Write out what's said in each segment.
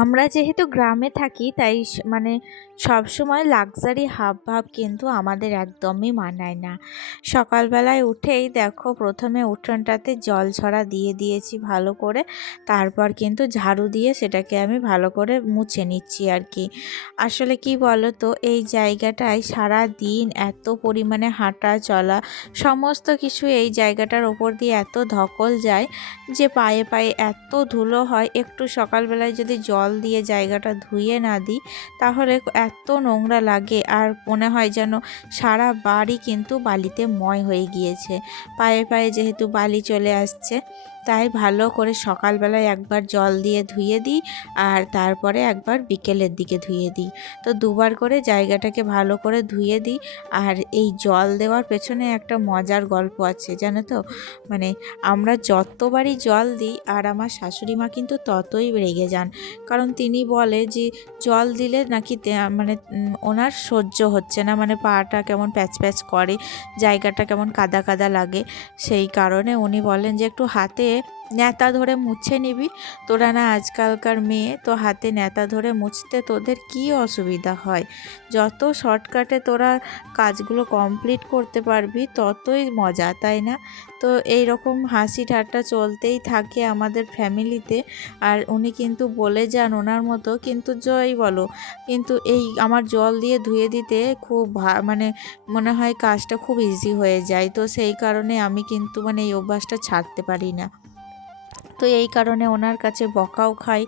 আমরা যেহেতু গ্রামে থাকি, তাই মানে সবসময় লাক্সারি হাবভাব কিন্তু আমাদের একদমই মানায় না। সকালবেলায় উঠেই দেখো প্রথমে উঠোনটাতে জল ছড়া দিয়ে দিয়েছি ভালো করে, তারপর কিন্তু ঝাড়ু দিয়ে সেটাকে আমি ভালো করে মুছে নিচ্ছি আর কি আসলে কি বলো তো এই জায়গাটায় সারা দিন এত পরিমাণে হাঁটা চলা সমস্ত কিছু এই জায়গাটার ওপর দিয়ে এত ধকল যায় যে পায়ে পায়ে এত ধুলো হয়, একটু সকালবেলায় যদি জল দিয়ে জায়গাটা ধুয়ে না দিই, তাহলে এত নোংরা লাগে আর মনে হয় যেন সারা বাড়ি কিন্তু বালিতে ময় হয়ে গিয়েছে। পায়ে পায়ে যেহেতু বালি চলে আসছে তাই ভালো করে সকালবেলায় একবার জল দিয়ে ধুয়ে দিই আর তারপরে একবার বিকেলের দিকে ধুয়ে দিই। তো দুবার করে জায়গাটাকে ভালো করে ধুয়ে দিই আর এই জল দেওয়ার পেছনে একটা মজার গল্প আছে, জানো তো? মানে আমরা যতবারই জল দিই আর আমার শাশুড়ি মা কিন্তু ততই রেগে যান। কারণ তিনি বলে যে, জল দিলে নাকি মানে ওনার সহ্য হচ্ছে না। মানে পাটা কেমন প্যাচ প্যাচ করে, জায়গাটা কেমন কাদা কাদা লাগে। সেই কারণে উনি বলেন যে, একটু হাতে নেতা ধরে মুছে নিবি। তোরা না আজকালকার মেয়ে, তো হাতে নেতা ধরে মুছতে তোদের কি অসুবিধা হয়? যত শর্টকাটে তোরা কাজগুলো কমপ্লিট করতে পারবি, ততই মজা, তাই না? তো এই রকম হাসি ঠাট্টা চলতেই থাকে আমাদের ফ্যামিলিতে। আর উনি কিন্তু বলে যান ওনার মতো, কিন্তু জয় বলো। কিন্তু এই আমার জল দিয়ে ধুয়ে দিতে খুব মানে মনে হয় কাজটা খুব ইজি হয়ে যায়। তো সেই কারণে আমি কিন্তু মানে এই অভ্যাসটা ছাড়তে পারি না। তো এই কারণে ওনার কাছে বকাও খাই।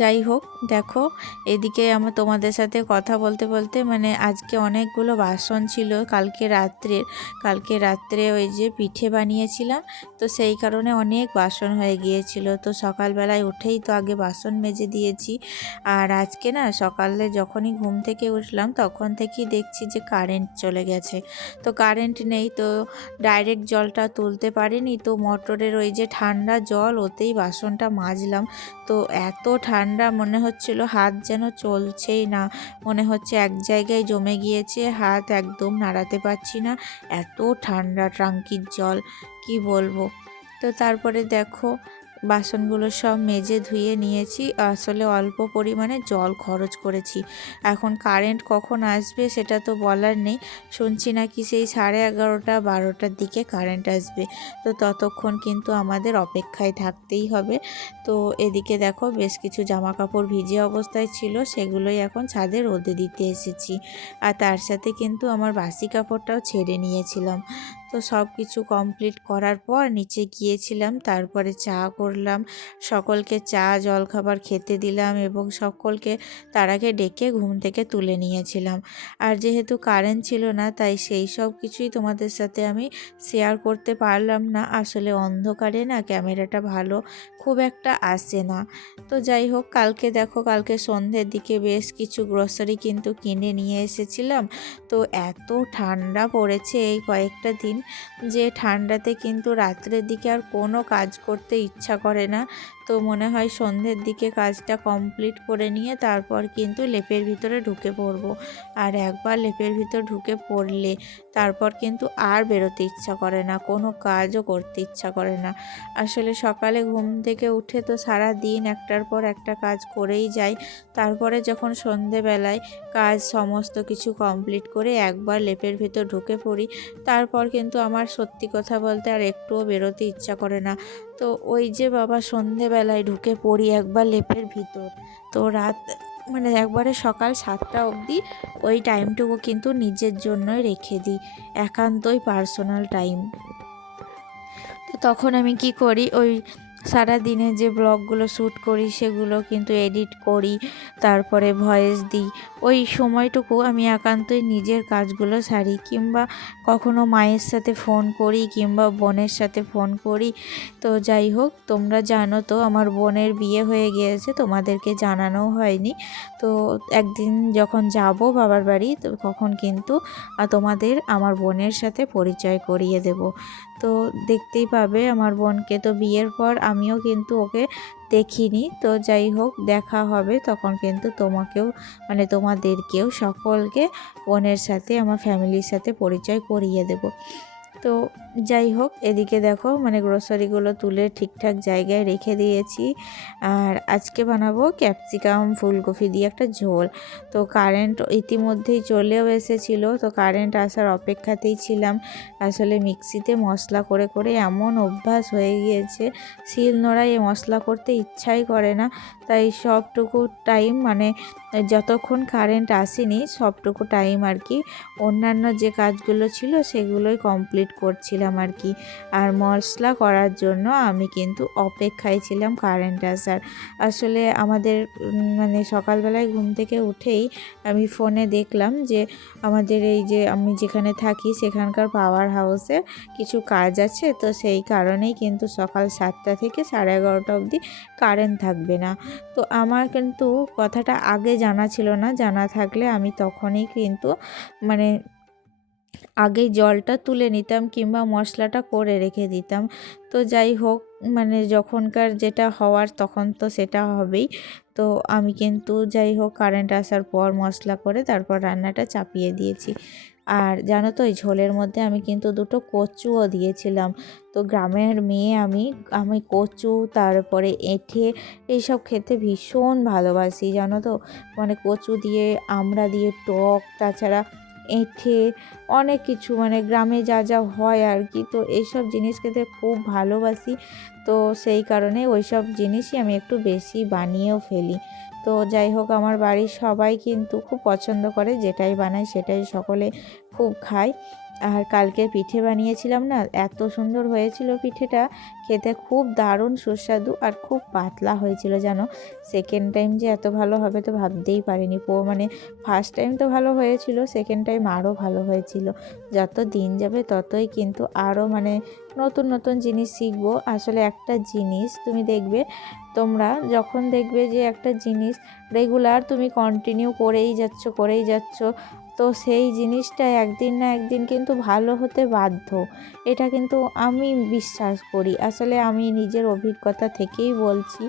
যাই হোক, দেখো, এদিকে আমার তোমাদের সাথে কথা বলতে বলতে মানে আজকে অনেকগুলো বাসন ছিল কালকে রাত্রের। কালকে রাত্রে ওই যে পিঠে বানিয়েছিলাম, তো সেই কারণে অনেক বাসন হয়ে গিয়েছিল। তো সকালবেলায় উঠেই তো আগে বাসন মেজে দিয়েছি। আর আজকে না, সকালে যখনই ঘুম থেকে উঠলাম তখন থেকেই দেখছি যে কারেন্ট চলে গেছে। তো কারেন্ট নেই, তো ডাইরেক্ট জলটা তুলতে পারিনি, তো মোটরের ওই যে ঠান্ডা জল ওতেই বাসনটা মাজলাম। তো এত ঠান্ডা মনে হচ্ছিল, হাত যেন চলছেই না। মনে হচ্ছে এক জায়গায় জমে গিয়েছে, হাত একদম নাড়াতে পারছি না। এত ঠান্ডা ট্রাঙ্কির জল, কি বলব? তো তারপরে দেখো বাসনগুলো সব মেজে ধুয়ে নিয়েছি। আসলে অল্প পরিমাণে জল খরচ করেছি। এখন কারেন্ট কখন আসবে সেটা তো বলার নেই। শুনছি নাকি সেই সাড়ে এগারোটা, বারোটার দিকে কারেন্ট আসবে। তো ততক্ষণ কিন্তু আমাদের অপেক্ষায় থাকতেই হবে। তো এদিকে দেখো বেশ কিছু জামা কাপড় ভিজে অবস্থায় ছিল, সেগুলোই এখন ছাদে রোদে দিতে এসেছি। আর তার সাথে কিন্তু আমার বাসি কাপড়টাও ছেড়ে নিয়েছিলাম। তো সব কিছু কমপ্লিট করার পর নিচে গিয়েছিলাম, তারপরে চা করলাম। সকলকে চা, জলখাবার খেতে দিলাম এবং সকলকে তার আগে ডেকে ঘুম থেকে তুলে নিয়েছিলাম। আর যেহেতু কারেন্ট ছিল না, তাই সেই সব কিছুই তোমাদের সাথে আমি শেয়ার করতে পারলাম না। আসলে অন্ধকারে না ক্যামেরাটা ভালো খুব একটা আসে না। তো যাই হোক, কালকে দেখো, কালকে সন্ধ্যের দিকে বেশ কিছু গ্রসারি কিন্তু কিনে নিয়ে এসেছিলাম। তো এত ঠান্ডা পড়েছে এই কয়েকটা দিন যে ঠান্ডাতে কিন্তু রাত্রের দিকে আর কোনো কাজ করতে ইচ্ছা করে না। তো মনে হয় সন্ধ্যের দিকে কাজটা কমপ্লিট করে নিয়ে তারপর কিন্তু লেপের ভিতরে ঢুকে পড়ব। আর একবার লেপের ভিতর ঢুকে পড়লে তারপর কিন্তু আর বেরোতে ইচ্ছা করে না, কোনো কাজও করতে ইচ্ছা করে না। আসলে সকালে ঘুম থেকে উঠে তো সারা দিন একটার পর একটা কাজ করেই যাই। তারপরে যখন সন্ধেবেলায় কাজ সমস্ত কিছু কমপ্লিট করে একবার লেপের ভিতর ঢুকে পড়ি, তারপর কিন্তু আমার সত্যি কথা বলতে আর একটুও বেরোতে ইচ্ছা করে না। তো ওই যে বাবা সন্ধেবেলায় ঢুকে পড়ি একবার লেপের ভিতর। তো রাত মানে একবারে সকাল সাতটা অবধি ওই টাইমটুকু কিন্তু নিজের জন্যই রেখে দিই, একান্তই পার্সোনাল টাইম। তো তখন আমি কি করি, ওই সারা দিনে যে ব্লগগুলো শ্যুট করি, সেগুলো কিন্তু এডিট করি, তারপরে ভয়েস দিই। ওই সময়টুকু আমি একান্তই নিজের কাজগুলো সারি, কিংবা কখনো মায়ের সাথে ফোন করি, কিংবা বোনের সাথে ফোন করি। তো যাই হোক, তোমরা জানো তো, আমার বোনের বিয়ে হয়ে গিয়েছে, তোমাদেরকে জানানো হয়নি। তো একদিন যখন যাব বাবার বাড়ি তখন কিন্তু তোমাদের আমার বোনের সাথে পরিচয় করিয়ে দেব। তো দেখতেই পাবে আমার বোনকে। তো বিয়ের পর আমিও কিন্তু ওকে দেখিনি। তো যাই হোক, দেখা হবে তখন কিন্তু তোমাকেও মানে তোমাদেরকেও সকলকে বোনের সাথে, আমার ফ্যামিলির সাথে পরিচয় করিয়ে দেব। তো যাই হোক, এদিকে দেখো মানে গ্রোসারিগুলো তুলে ঠিকঠাক জায়গায় রেখে দিয়েছি। আর আজকে বানাবো ক্যাপসিকাম ফুলকপি দিয়ে একটা ঝোল। তো কারেন্ট ইতিমধ্যেই চলেও এসেছিল, তো কারেন্ট আসার অপেক্ষাতেই ছিলাম। আসলে মিক্সিতে মশলা করে করে এমন অভ্যাস হয়ে গিয়েছে, শিল নোড়ায় মশলা করতে ইচ্ছাই করে না। তাই সবটুকু টাইম মানে যতক্ষণ কারেন্ট আসেনি, সবটুকু টাইম আর কি অন্যান্য যে কাজগুলো ছিল, সেগুলোই কমপ্লিট করছিলাম আর কি। আর মশলা করার জন্য আমি কিন্তু অপেক্ষায় ছিলাম কারেন্ট আসার আসলে আমাদের মানে সকালবেলায় ঘুম থেকে উঠেই আমি ফোনে দেখলাম যে আমাদের এই যে আমি যেখানে থাকি সেখানকার পাওয়ার হাউসে কিছু কাজ আছে। তো সেই কারণেই কিন্তু সকাল সাতটা থেকে সাড়ে এগারোটা অবধি কারেন্ট থাকবে না। তো আমার কিন্তু কথাটা আগে জানা ছিল না। জানা থাকলে আমি তখনই কিন্তু মানে আগেই জলটা তুলে নিতাম কিংবা মশলাটা করে রেখে দিতাম। তো যাই হোক মানে যখনকার যেটা হওয়ার তখন তো সেটা হবেই। তো আমি কিন্তু যাই হোক কারেন্ট আসার পর মশলা করে তারপর রান্নাটা চাপিয়ে দিয়েছি। আর জানো তো, এই ঝোলের মধ্যে আমি কিন্তু দুটো কচুও দিয়েছিলাম। তো গ্রামের মেয়ে আমি আমি কচু, তারপরে এঁঠে এইসব খেতে ভীষণ ভালোবাসি, জানো তো? মানে কচু দিয়ে আমড়া দিয়ে, টক, তাছাড়া এঁঠে অনেক কিছু মানে গ্রামে যা যা হয় আর কি, তো এইসব জিনিস খেতে খুব ভালোবাসি। তো সেই কারণে ওই সব জিনিসই আমি একটু বেশি বানিয়েও ফেলি। তো যাই হোক, আমার বাড়ির সবাই কিন্তু খুব পছন্দ করে, যেটাই বানাই সেটাই সকলে খুব খায়। আর কালকে পিঠে বানিয়েছিলাম না, এত সুন্দর হয়েছিল পিঠেটা, খেতে খুব দারুণ সুস্বাদু আর খুব পাতলা হয়েছিল জানো। সেকেন্ড টাইম যে এত ভালো হবে তো ভাবতেই পারিনি, পো মানে ফার্স্ট টাইম তো ভালো হয়েছিল সেকেন্ড টাইম আরও ভালো হয়েছিল। যত দিন যাবে ততই কিন্তু আরও মানে নতুন নতুন জিনিস শিখব। আসলে একটা জিনিস তুমি দেখবে, তোমরা যখন দেখবে যে একটা জিনিস রেগুলার তুমি কন্টিনিউ করেই যাচ্ছ করেই যাচ্ছ তো সেই জিনিসটা একদিন না একদিন কিন্তু ভালো হতে বাধ্য। এটা কিন্তু আমি বিশ্বাস করি। আসলে আমি নিজের অভিজ্ঞতা থেকেই বলছি।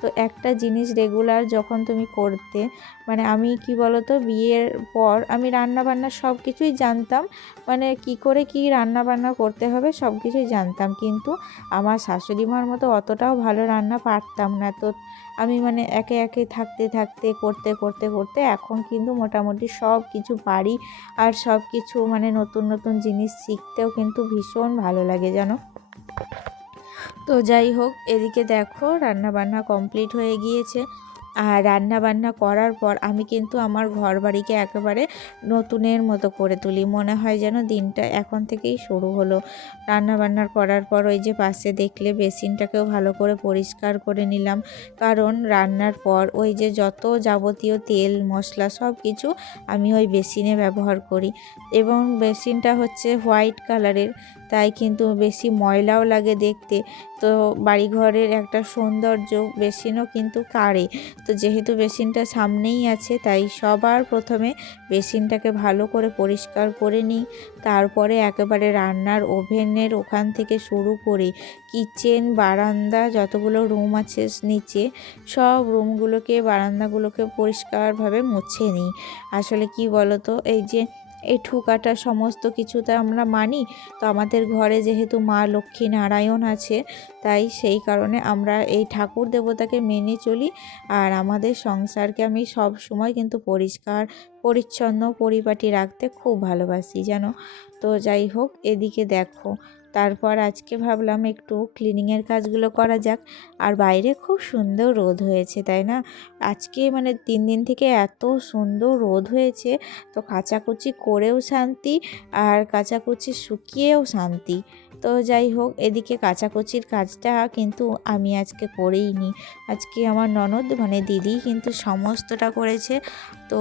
তো একটা জিনিস রেগুলার যখন তুমি করতে মানে আমি কি বলতো, বিয়ের পর আমি রান্না বান্না সব কিছুই জানতাম মানে কি করে কি রান্না বান্না করতে হবে সব কিছুই জানতাম। কিন্তু আমার শাশুড়ি মার মতো অতটাও ভালো রান্না পারতাম না। তো আমি মানে একে একে থাকতে থাকতে, করতে করতে করতে এখন কিন্তু মোটামুটি সব কিছু পারি। আর সব কিছু মানে নতুন নতুন জিনিস শিখতেও কিন্তু ভীষণ ভালো লাগে, জানো? তো যাই হোক, এদিকে দেখো রান্না বান্না কমপ্লিট হয়ে গিয়েছে। আর রান্না বান্না করার পর আমি কিন্তু আমার ঘর বাড়িকে একেবারে নতুনের মতো করে তুলি। মনে হয় যেন দিনটা এখন থেকেই শুরু হলো। রান্না বান্না করার পর ওই যে পাশে দেখলে বেসিনটাকেও ভালো করে পরিষ্কার করে নিলাম। কারণ রান্নার পর ওই যে যত যাবতীয় তেল, মশলা সব কিছু আমি ওই বেসিনে ব্যবহার করি। এবং বেসিনটা হচ্ছে হোয়াইট কালারের। তাই কিন্তু বেশি ময়লাও লাগে দেখতে। তো বাড়িঘরের একটা সৌন্দর্য বেসিনও কিন্তু কাড়ে। তো যেহেতু বেসিনটা সামনেই আছে, তাই সবার প্রথমে বেসিনটাকে ভালো করে পরিষ্কার করে নিই। তারপরে একেবারে রান্নার ওভেনের ওখান থেকে শুরু করে কিচেন, বারান্দা, যতগুলো রুম আছে নিচে, সব রুমগুলোকে, বারান্দাগুলোকে পরিষ্কারভাবে মুছে নিই। আসলে কি বলতো, এই যে এই ঠুকাটা সমস্ত কিছুতে আমরা মানি। তো আমাদের ঘরে যেহেতু মা লক্ষ্মী নারায়ণ আছে, তাই সেই কারণে আমরা এই ঠাকুর দেবতাকে মেনে চলি। আর আমাদের সংসারকে আমি সব সময় কিন্তু পরিষ্কার, পরিচ্ছন্ন পরিপাটি রাখতে খুব ভালোবাসি যেন তো যাই হোক, এদিকে দেখো। তারপর আজকে ভাবলাম একটু ক্লিনিংয়ের কাজগুলো করা যাক। আর বাইরে খুব সুন্দর রোদ হয়েছে, তাই না? আজকে মানে তিন দিন থেকে এত সুন্দর রোদ হয়েছে, তো কাচাকুচি করেও শান্তি আর কাচাকুচি শুকিয়েও শান্তি। তো যাই হোক, এদিকে কাচাকুচির কাজটা কিন্তু আমি আজকে করেই নি আজকে আমার ননদ মানে দিদি কিন্তু সমস্তটা করেছে, তো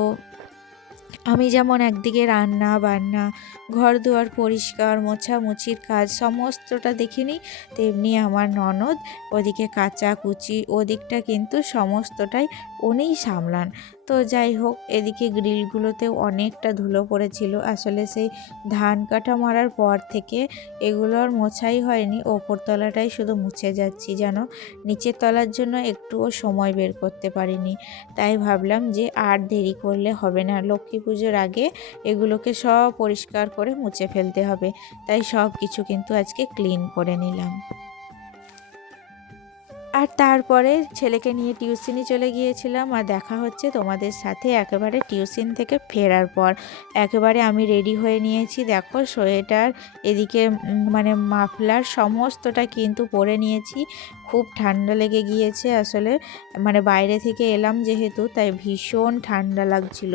আমি যেমন একদিকে রান্না বান্না ঘর দুয়ার পরিষ্কার, মোছামুছির কাজ সমস্তটা দেখিনি, তেমনি আমার ননদ ওদিকে কাচা কুচি, ওদিকটা কিন্তু সমস্তটাই উনিই সামলান। তো যাই হোক, এদিকে গ্রিলগুলোতেও অনেকটা ধুলো পড়েছিল। আসলে সেই ধান কাটা মারার পর থেকে এগুলো আর মোছাই হয়নি। ওপর তলাটাই শুধু মুছে যাচ্ছি যেন নিচের তলার জন্য একটুও সময় বের করতে পারিনি। তাই ভাবলাম যে আর দেরি করলে হবে না। লক্ষ্মী পুজোর আগে এগুলোকে সব পরিষ্কার করে মুছে ফেলতে হবে। তাই সব কিছু কিন্তু আজকে ক্লিন করে নিলাম। আর তারপরে ছেলেকে নিয়ে টিউশনি চলে গিয়েছিলাম আর দেখা হচ্ছে তোমাদের সাথে একেবারে টিউশন থেকে ফেরার পর। একেবারে আমি রেডি হয়ে নিয়েছি। দেখো সোয়েটার, এদিকে মানে মাফলার সমস্তটা কিন্তু পরে নিয়েছি। খুব ঠান্ডা লেগে গিয়েছে আসলে। মানে বাইরে থেকে এলাম যেহেতু, তাই ভীষণ ঠান্ডা লাগছিল।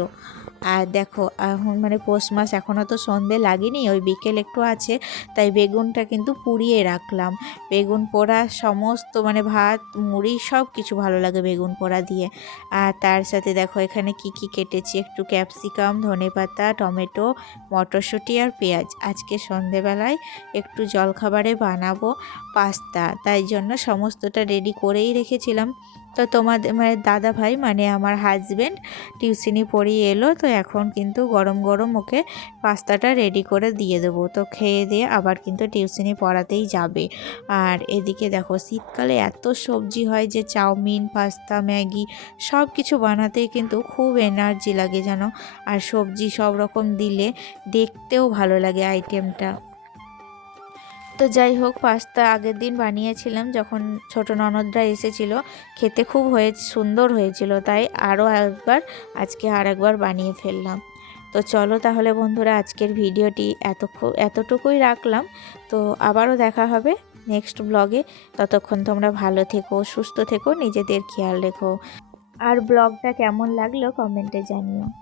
আর দেখো, এখন মানে পৌষ মাস এখনও তো সন্ধে লাগেনি, ওই বিকেল একটু আছে, তাই বেগুনটা কিন্তু পুড়িয়ে রাখলাম। বেগুন পোড়া সমস্ত মানে ভাত, মুড়ি সব কিছু ভালো লাগে বেগুন পোড়া দিয়ে। আর তার সাথে দেখো, এখানে কি কি কেটেছি, একটু ক্যাপসিকাম ধনেপাতা টমেটো, মটরশুঁটি আর পেঁয়াজ। আজকে সন্ধেবেলায় একটু জলখাবারে বানাবো পাস্তা, তাই জন্য সমস্তটা রেডি করেই রেখেছিলাম। তো তোমাদের মানে দাদা ভাই মানে আমার হাজব্যান্ড টিউশনি পড়িয়ে এলো, তো এখন কিন্তু গরম গরম ওকে পাস্তাটা রেডি করে দিয়ে দেবো। তো খেয়ে দিয়ে আবার কিন্তু টিউশনি পড়াতেই যাবে। আর এদিকে দেখো, শীতকালে এত সবজি হয় যে চাউমিন, পাস্তা, ম্যাগি সব কিছু বানাতেই কিন্তু খুব এনার্জি লাগে যেন আর সবজি সব রকম দিলে দেখতেও ভালো লাগে আইটেমটা তো যাই হোক, পাস্তা আগের দিন বানিয়েছিলাম যখন ছোট ননদরা এসেছিল। খেতে খুব হয়ে, সুন্দর হয়েছিল, তাই আরও একবার আজকে আর একবার বানিয়ে ফেললাম। তো চলো তাহলে বন্ধুরা, আজকের ভিডিওটি এত এতটুকুই রাখলাম। তো আবারও দেখা হবে নেক্সট ব্লগে। ততক্ষণ তোমরা ভালো থেকো, সুস্থ থেকো, নিজেদের খেয়াল রেখো। আর ব্লগটা কেমন লাগল কমেন্টে জানিও।